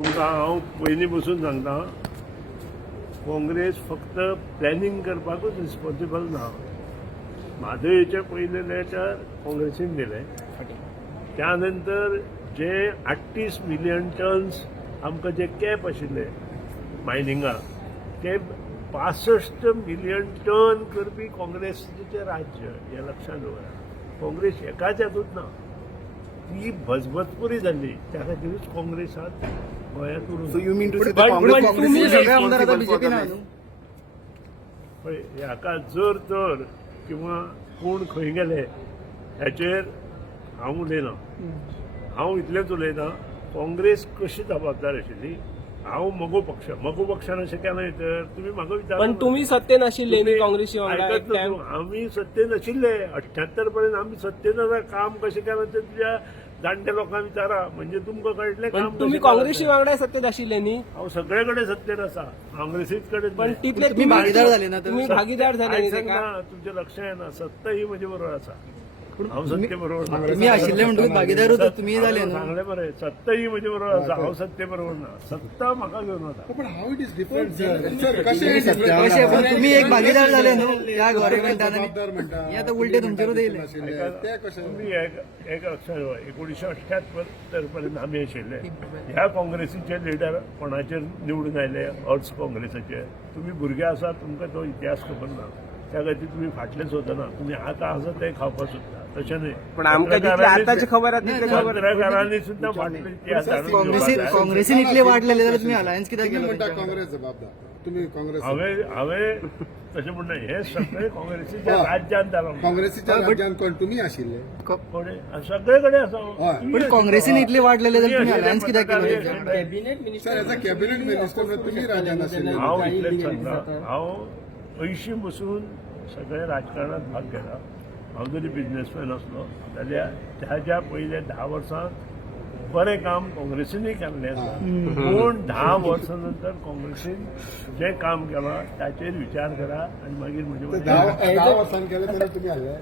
तुमकां हांव पयलीं बसून सांगता काँग्रेस फक्त प्लॅनिंग करपाकूच रिस्पॉन्सिबल ना. म्हादयेचे पयले लेटर काँग्रेसीन दिले. त्या नंतर जे 38 मिलियन टन्स आमकां जे कॅप आशिल्ले मायनिंगा ते 65 मिलियन टन करपी काँग्रेसीचे राज्य हे लक्षात दवरा. काँग्रेस एकाच हातूंत ना, ती भजभजपुरी जाल्ली. त्या खातीरच काँग्रेसात गोंयांत उरून हाका जर तर किंवा कोण खंय गेले हाचेर हांव उलयना. हांव इतलेंच उलयतां काँग्रेस कशी जबाबदार आशिल्ली. हांव मगो पक्षान अशें केलें तर तुमी म्हाका विचार. पण तुम्ही सत्तेन आशिल्ले न्ही काँग्रेसी वांगडा. आमी सत्तेन आशिल्ले 78 पर्यंत आमी सत्तेन काम कशें केलें तें तुज्या जाणट्या लोकांक विचारा. म्हणजे तुमकां कळटलें काम. तुम्ही काँग्रेसी वांगडा सत्तेत आशिल्ले न्ही. हांव सगळे कडेन सत्तेन आसा, काँग्रेसीच कडेन. पण तितले तुम्ही भागीदार झाले ना. तुम्ही भागीदार झाले न्ही तेका. तुमचें लक्ष येना. सत्ता ही म्हजे बरोबर आसा. हांव सत्ते बरोबर ना. तुम्ही आशिल्ले म्हणटकूच भागीदार होता तुम्ही झाले ना. सांगलें बरें. सत्ता ही म्हजे बरोबर आसा. हांव सत्ते बरोबर ना. सत्ता म्हाका घेवन वता. पण how it is different sir. कशे पण तुम्ही एक भागीदार झाले न्हू त्या गव्हर्नमेंटान. जबाबदार म्हणटा हे आता उलटे तुमचेरूच येयले. ते कशें तुम्ही एक लक्षात ठेवा. 1978 पर्यंत आमी आशिल्ले. ह्या काँग्रेसीचे लिडर कोणाचेर निवडून आयले अर्ज काँग्रेसाचे. तुम्ही भुरगे आसा, तुमकां तो इतिहास खबर ना. त्या खातीर तुम्ही फाटलें सोदना. तुम्ही आतां आसा तें खावपाक सोदता. तशें न्हय. पण आमकां जितले आतांची खबर आसा तितले खबर. पत्रकारांनी सुद्धा फाटलो इतिहास काँग्रेसीन इतले वाटलेले जाल्यार तुम्ही अलायन्स कित्याक तुम्ही केलो. म्हणटा काँग्रेस जबाबदार. तुम्ही काँग्रेस हांवें तशें म्हणना. हे सगळे काँग्रेसीच्या राज्यांत जालां. काँग्रेसीच्या राज्यात कोण तुम्ही आशिल्ले. कोणे सगळे कडेन आसा. हय. पण काँग्रेसीन इतले वाटलेले जाल्यार तुम्ही अलायन्स कित्याक केलो. Sir as a cabinet minister म्हणून तुम्ही राज्यात आशिल्ले. हांव इतलेंच सांगता. हांव 80 बसून सगळे राजकारणात भाग घेता. हांव जरी बिझनेसमॅन असलो जाल्यार त्या पयले 10 वर्सांत बरें काम काँग्रेसीनय केल्लें आसा. पूण 10 वर्सां नंतर काँग्रेसीन जें काम केलां ताचेर विचार करा आनी मागीर म्हणजे 10 वर्सांनी केले तेन्ना तुम्ही आले.